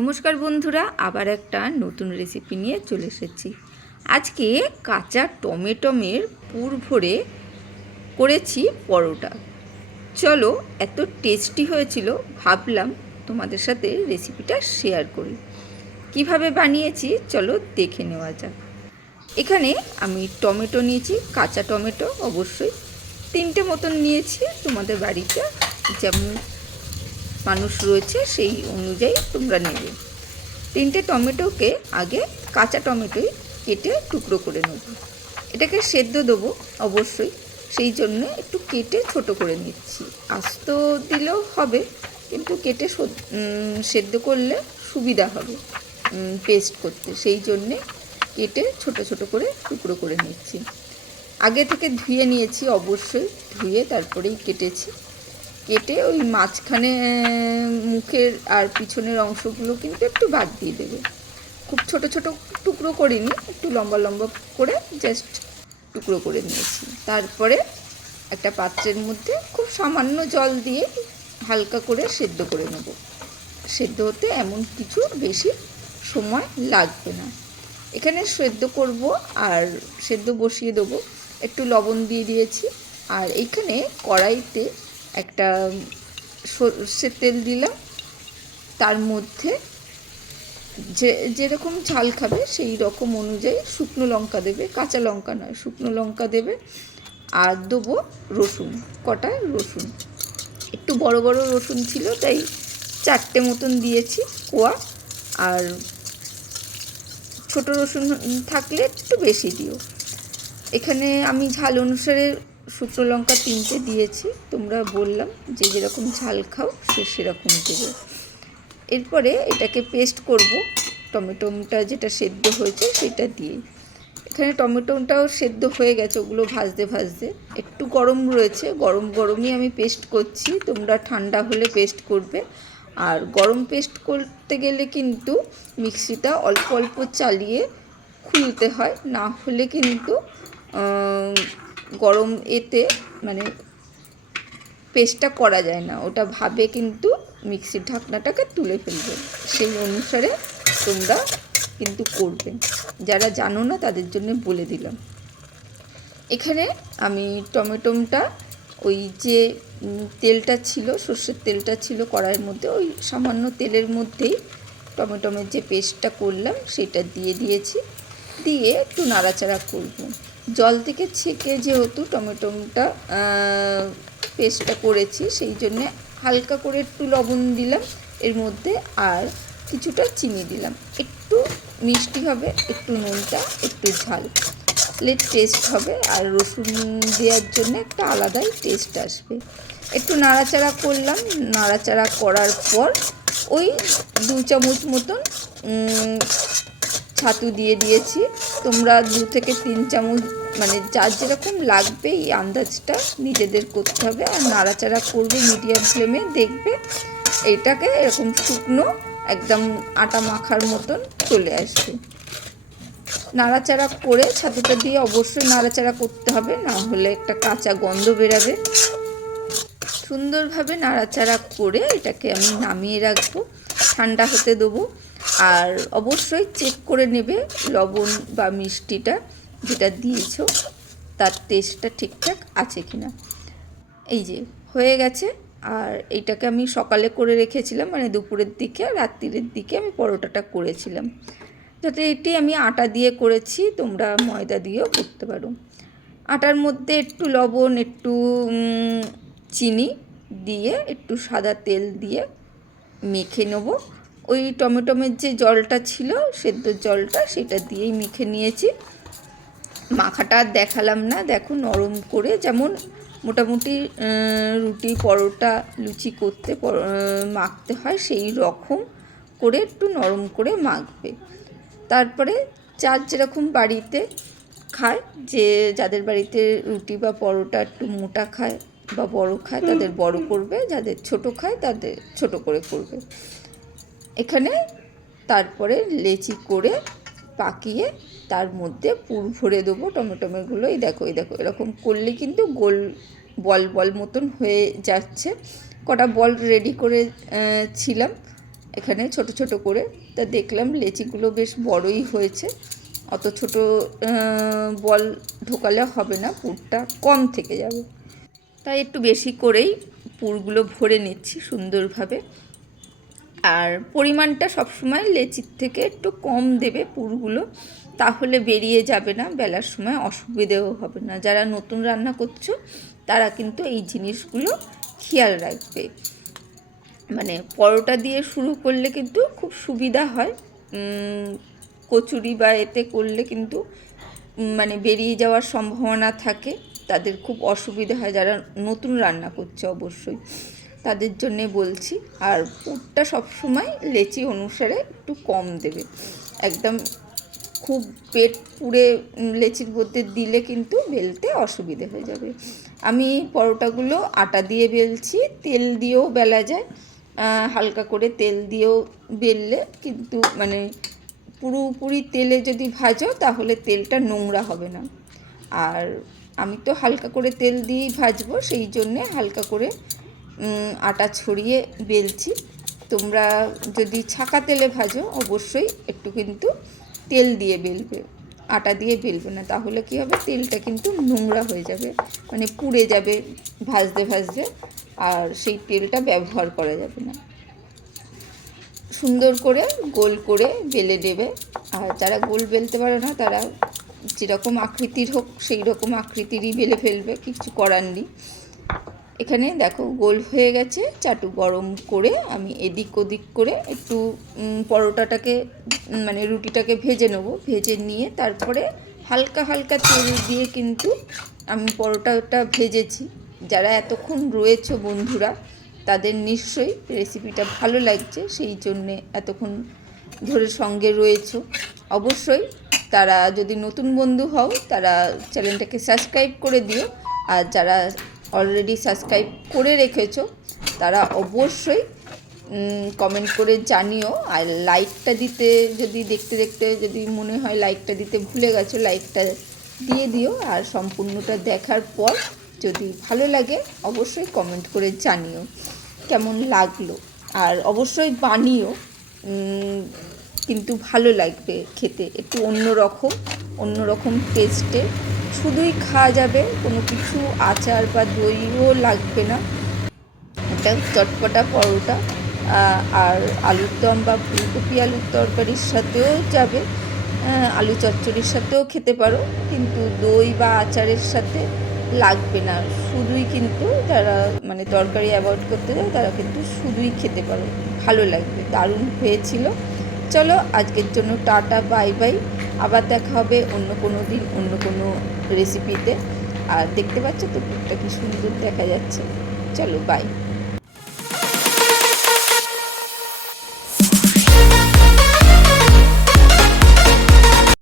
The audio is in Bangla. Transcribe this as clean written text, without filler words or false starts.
নমস্কার বন্ধুরা, আবার একটা নতুন রেসিপি নিয়ে চলে এসেছি। আজকে কাঁচা টমেটোমের পুর ভরে করেছি পরোটা। চলো, এত টেস্টি হয়েছিল, ভাবলাম তোমাদের সাথে রেসিপিটা শেয়ার করি। কিভাবে বানিয়েছি চলো দেখে নেওয়া যাক। এখানে আমি টমেটো নিয়েছি, কাঁচা টমেটো অবশ্যই 3টে মতন নিয়েছি। তোমাদের বাড়িতে যেমন মানুষ রয়েছে সেই অনুযায়ী তোমরা নেবে। 3টে টমেটোকে আগে কাঁচা টমেটোই কেটে টুকরো করে নেব। এটাকে সেদ্ধ দেবো অবশ্যই, সেই জন্য একটু কেটে ছোট করে নিচ্ছি। আস্ত দিলেও হবে, কিন্তু কেটে সেদ্ধ করলে সুবিধা হবে পেস্ট করতে, সেই জন্যে কেটে ছোট ছোট করে টুকরো করে নিচ্ছি। আগে থেকে ধুয়ে নিয়েছি, অবশ্যই ধুয়ে তারপরেই কেটেছি। কেটে ওই মাঝখানে মুখের আর পিছনের অংশগুলো কিন্তু একটু বাদ দিয়ে দেবে। খুব ছোট ছোট টুকরো করিনি, একটু লম্বা লম্বা করে জাস্ট টুকরো করে নিয়েছি। তারপরে একটা পাত্রের মধ্যে খুব সামান্য জল দিয়ে হালকা করে সেদ্ধ করে নেব। সেদ্ধ হতে এমন কিছু বেশি সময় লাগবে না। এখানে সেদ্ধ করব আর সেদ্ধ বসিয়ে দেবো। একটু লবণ দিয়ে দিয়েছি। আর এইখানে কড়াইতে একটা সর্ষের তেল দিলাম। তার মধ্যে যেরকম ঝাল খাবে সেই রকম অনুযায়ী শুকনো লঙ্কা দেবে, কাঁচা লঙ্কা নয়, শুকনো লঙ্কা দেবে। আর দেবো রসুন, কটা রসুন, একটু বড় বড় রসুন ছিল তাই 4টে মতন দিয়েছি কোয়া। আর ছোট রসুন থাকলে একটু বেশি দিও। এখানে আমি ঝাল অনুসারে শুকনো লঙ্কা 3টে দিয়েছি। তোমরা বললাম যে যেরকম ঝাল খাও সেরকম দেবে। এরপরে এটাকে পেস্ট করব টমেটোটা যেটা সেদ্ধ হয়েছে সেটা দিয়ে। এখানে টমেটোটাও সেদ্ধ হয়ে গেছে, ওগুলো ভাজতে ভাজতে একটু গরম রয়েছে, গরমই আমি পেস্ট করছি। তোমরা ঠান্ডা হলে পেস্ট করবে। আর গরম পেস্ট করতে গেলে কিন্তু মিক্সিটা অল্প অল্প চালিয়ে খুলতে হয়, না হলে কিন্তু গরম এতে মানে পেস্টটা করা যায় না। ওটা ভাবে কিন্তু মিক্সির ঢাকনাটাকে তুলে ফেলবে। সেই অনুসারে তোমরা কিন্তু করবে। যারা জানো না তাদের জন্য বলে দিলাম। এখানে আমি টমেটোটা ওই যে তেলটা ছিল, সর্ষের তেলটা ছিল কড়াইয়ের মধ্যে, ওই সামান্য তেলের মধ্যেই টমেটোমের যে পেস্টটা করলাম সেটা দিয়ে দিয়েছি। দিয়ে একটু নাড়াচাড়া করব। জল থেকে ছেঁকে যেহেতু টমেটোটা পেস্টটা করেছি, সেই জন্যে হালকা করে একটু লবণ দিলাম এর মধ্যে, আর কিছুটা চিনি দিলাম। একটু মিষ্টি হবে, একটু নোনটা, একটু ঝাল, টেস্ট হবে। আর রসুন দেওয়ার জন্য একটা আলাদাই টেস্ট আসবে। একটু নাড়াচাড়া করলাম। নাড়াচাড়া করার পর ওই 2 চামচ মতন ছাতু দিয়ে দিয়েছি। তোমরা 2 থেকে 3 চামচ, মানে যার যেরকম লাগবে এই আন্দাজটা নিজেদের করতে হবে। আর নাড়াচাড়া করবে মিডিয়াম ফ্লেমে, দেখবে এইটাকে এরকম শুকনো একদম আটা মাখার মতন চলে আসবে। নাড়াচাড়া করে ছাতুটা দিয়ে অবশ্যই নাড়াচাড়া করতে হবে, না হলে একটা কাঁচা গন্ধ বেরাবে। সুন্দরভাবে নাড়াচাড়া করে এটাকে আমি নামিয়ে রাখবো, ঠান্ডা হতে দেবো। আর অবশ্যই চেক করে নেবে লবণ বা মিষ্টিটা যেটা দিয়েছো তার টেস্টটা ঠিকঠাক আছে কি না। এই যে হয়ে গেছে। আর এইটাকে আমি সকালে করে রেখেছিলাম, মানে দুপুরের দিকে, রাত্রির দিকে আমি পরোটাটা করেছিলাম। যাতে এটি আমি আটা দিয়ে করেছি, তোমরা ময়দা দিয়েও করতে পারো। আটার মধ্যে একটু লবণ, একটু চিনি দিয়ে, একটু সাদা তেল দিয়ে মেখে নেব। ওই টমেটোমের যে জলটা ছিল, সেদ্ধ জলটা, সেটা দিয়েই মেখে নিয়েছি। মাখাটা আর দেখালাম না, দেখো নরম করে, যেমন মোটামুটি রুটি পরোটা লুচি করতে মাখতে হয় সেই রকম করে একটু নরম করে মাখবে। তারপরে যার যেরকম বাড়িতে খায়, যে যাদের বাড়িতে রুটি বা পরোটা একটু মোটা খায় বা বড় খায় তাদের বড় করবে, যাদের ছোট খায় তাদের ছোট করে করবে। এখানে তারপরে লেচি করে পাকিয়ে তার মধ্যে পুর ভরে দেবো টমেটোগুলো। এই দেখো এরকম করলে কিন্তু গোল বল বল মতন হয়ে যাচ্ছে। কটা বল রেডি করে ছিলাম, এখানে ছোট ছোট করে। তা দেখলাম লেচিগুলো বেশ বড়ই হয়েছে, অত ছোট বল ঢোকালে হবে না, পুরটা কম থেকে যাবে, তাই একটু বেশি করেই পুরগুলো ভরে নিচ্ছি সুন্দরভাবে। আর পরিমাণটা সবসময় লেচির থেকে একটু কম দেবে পুরগুলো, তাহলে বেরিয়ে যাবে না, বেলার সময় অসুবিধেও হবে না। যারা নতুন রান্না করছো তারা কিন্তু এই জিনিসগুলো খেয়াল রাখবে। মানে পরোটা দিয়ে শুরু করলে কিন্তু খুব সুবিধা হয়, কচুরি বা এতে করলে কিন্তু মানে বেরিয়ে যাওয়ার সম্ভাবনা থাকে, তাদের খুব অসুবিধা হয়। যারা নতুন রান্না করছে অবশ্যই তাদের জন্যে বলছি। আর পুরটা সবসময় লেচি অনুসারে একটু কম দেবে, একদম খুব পেট পুড়ে লেচির মধ্যে দিলে কিন্তু বেলতে অসুবিধে হয়ে যাবে। আমি পরোটাগুলো আটা দিয়ে বেলছি, তেল দিয়েও বেলা যায়, হালকা করে তেল দিয়েও বেললে কিন্তু মানে পুরোপুরি তেলে যদি ভাজো তাহলে তেলটা নোংরা হবে না। আর আমি তো হালকা করে তেল দিয়েই ভাজবো, সেই জন্যে হালকা করে আটা ছড়িয়ে বেলছি। তোমরা যদি ছাকা তেলে ভাজো অবশ্যই একটু কিন্তু তেল দিয়ে বেলবে, আটা দিয়ে বেলবে না, তাহলে কী হবে, তেলটা কিন্তু নোংরা হয়ে যাবে, মানে পুড়ে যাবে ভাজতে ভাজতে, আর সেই তেলটা ব্যবহার করা যাবে না। সুন্দর করে গোল করে বেলে নেবে। আর যারা গোল বেলতে পারে না তারা যেরকম আকৃতির হোক সেই রকম আকৃতিরই বেলে ফেলবে, কিছু করার নেই। এখানে দেখো গোল হয়ে গেছে, চাটু গরম করে আমি এদিক ওদিক করে একটু পরোটাটাকে মানে রুটিটাকে ভেজে নেব, ভেজে নিয়ে তারপরে হালকা হালকা তেল দিয়ে কিন্তু আমি পরোটাটা ভেজেছি। যারা এতক্ষণ রয়েছো বন্ধুরা তাদের নিশ্চয়ই রেসিপিটা ভালো লাগছে, সেই জন্যে এতক্ষণ ধরে সঙ্গে রয়েছো। অবশ্যই তারা যদি নতুন বন্ধু হও তারা চ্যানেলটাকে সাবস্ক্রাইব করে দিও, আর যারা অলরেডি সাবস্ক্রাইব করে রেখেছো তারা অবশ্যই কমেন্ট করে জানিও। আর লাইকটা দিতে, যদি দেখতে দেখতে যদি মনে হয় লাইকটা দিতে ভুলে গেছো, লাইকটা দিয়ে দিও। আর সম্পূর্ণটা দেখার পর যদি ভালো লাগে অবশ্যই কমেন্ট করে জানিও কেমন লাগলো, আর অবশ্যই বানিও, কিন্তু ভালো লাগবে খেতে, একটু অন্যরকম টেস্টে, শুধুই খাওয়া যাবে, কোনো কিছু আচার বা দইও লাগবে না। একটা চটপটা পরোটা আর আলুর দম বা ফুলকপি আলুর তরকারির সাথেও যাবে, আলু চচ্চড়ির সাথেও খেতে পারো, কিন্তু দই বা আচারের সাথে লাগবে না। শুধুই কিন্তু যারা মানে তরকারি অ্যাভয়েড করতে চায় তারা কিন্তু শুধুই খেতে পারো, ভালো লাগবে, দারুণ হয়েছিল। চলো আজকের জন্য টাটা, বাই বাই, আবার দেখা হবে অন্য কোনো দিন অন্য কোনো রেসিপিতে। আর দেখতে পাচ্ছ তো পুরটা কি সুন্দর দেখা যাচ্ছে। চলো বাই।